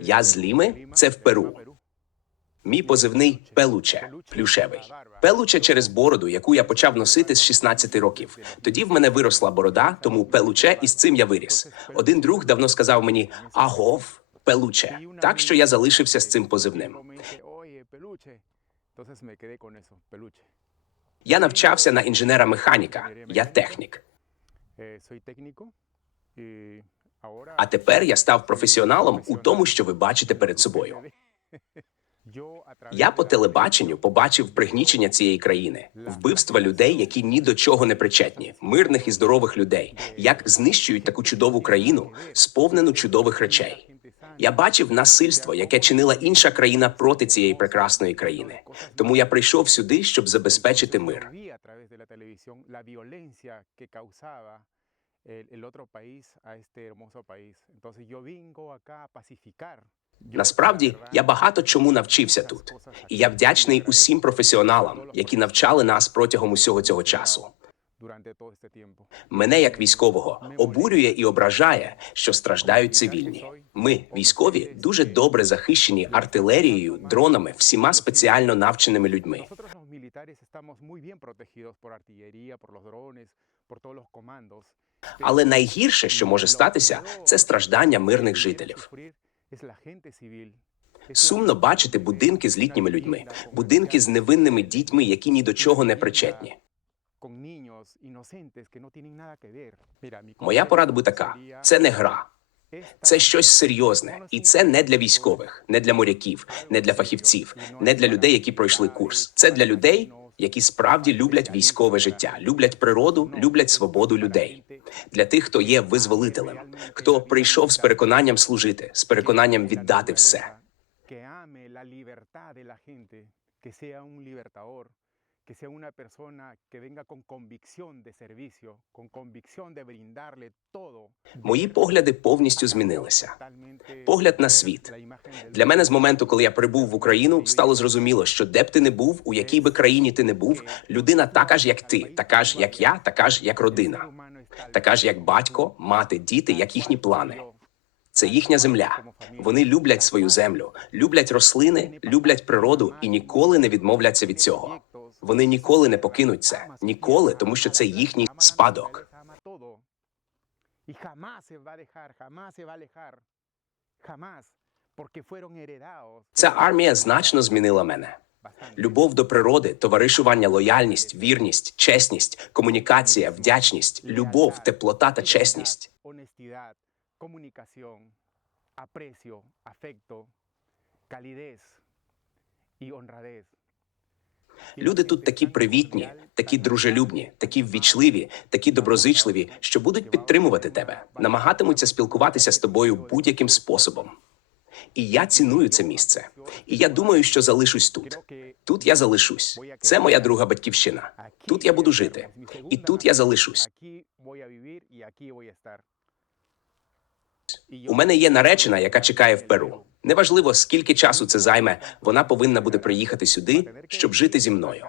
Я з Ліми, це в Перу. Мій позивний Пелуче, плюшевий. Пелуче через бороду, яку я почав носити з 16 років. Тоді в мене виросла борода, тому пелуче, і з цим я виріс. Один друг давно сказав мені агов, пелуче. Так що я залишився з цим позивним. Я навчався на інженера-механіка. Я технік. А тепер я став професіоналом у тому, що ви бачите перед собою. Я по телебаченню побачив пригнічення цієї країни, вбивства людей, які ні до чого не причетні, мирних і здорових людей, як знищують таку чудову країну, сповнену чудових речей. Я бачив насильство, яке чинила інша країна проти цієї прекрасної країни. Тому я прийшов сюди, щоб забезпечити мир. El, el otro país a este hermoso país. Entonces yo vengo acá a pacificar. Насправді я багато чому навчився тут, і я вдячний усім професіоналам, які навчали нас протягом усього цього часу. Мене як військового обурює і ображає, що страждають цивільні. Ми, військові, дуже добре захищені артилерією, дронами, всіма спеціально навченими людьми. Militares estamos muy bien protegidos por artillería, por los drones, por todos los comandos. Але найгірше, що може статися, це страждання мирних жителів. Сумно бачити будинки з літніми людьми, будинки з невинними дітьми, які ні до чого не причетні. Моя порада би така: це не гра, це щось серйозне, і це не для військових, не для моряків, не для фахівців, не для людей, які пройшли курс. Це для людей, які справді люблять військове життя, люблять природу, люблять свободу людей. Для тих, хто є визволителем, хто прийшов з переконанням служити, з переконанням віддати все. Que sea una persona que venga con convicción de servicio, con convicción de brindarle todo. Мої погляди повністю змінилися. Погляд на світ. Для мене з моменту, коли я прибув в Україну, стало зрозуміло, що де б ти не був, у якій би країні ти не був, людина така ж, як ти, така ж, як я, така ж, як родина, така ж, як батько, мати, діти, як їхні плани. Це їхня земля. Вони люблять свою землю, люблять рослини, люблять природу і ніколи не відмовляться від цього. Вони ніколи не покинуть це, ніколи, тому що це їхній спадок. Ця армія значно змінила мене. Любов до природи, товаришування, лояльність, вірність, чесність, комунікація, вдячність, любов, теплота та чесність. Aprecio, afecto, calidez y honradez. Люди тут такі привітні, такі дружелюбні, такі ввічливі, такі доброзичливі, що будуть підтримувати тебе, намагатимуться спілкуватися з тобою будь-яким способом. І я ціную це місце. І я думаю, що залишусь тут. Тут я залишусь. Це моя друга батьківщина. Тут я буду жити. І тут я залишусь. У мене є наречена, яка чекає в Перу. Неважливо, скільки часу це займе, вона повинна буде приїхати сюди, щоб жити зі мною.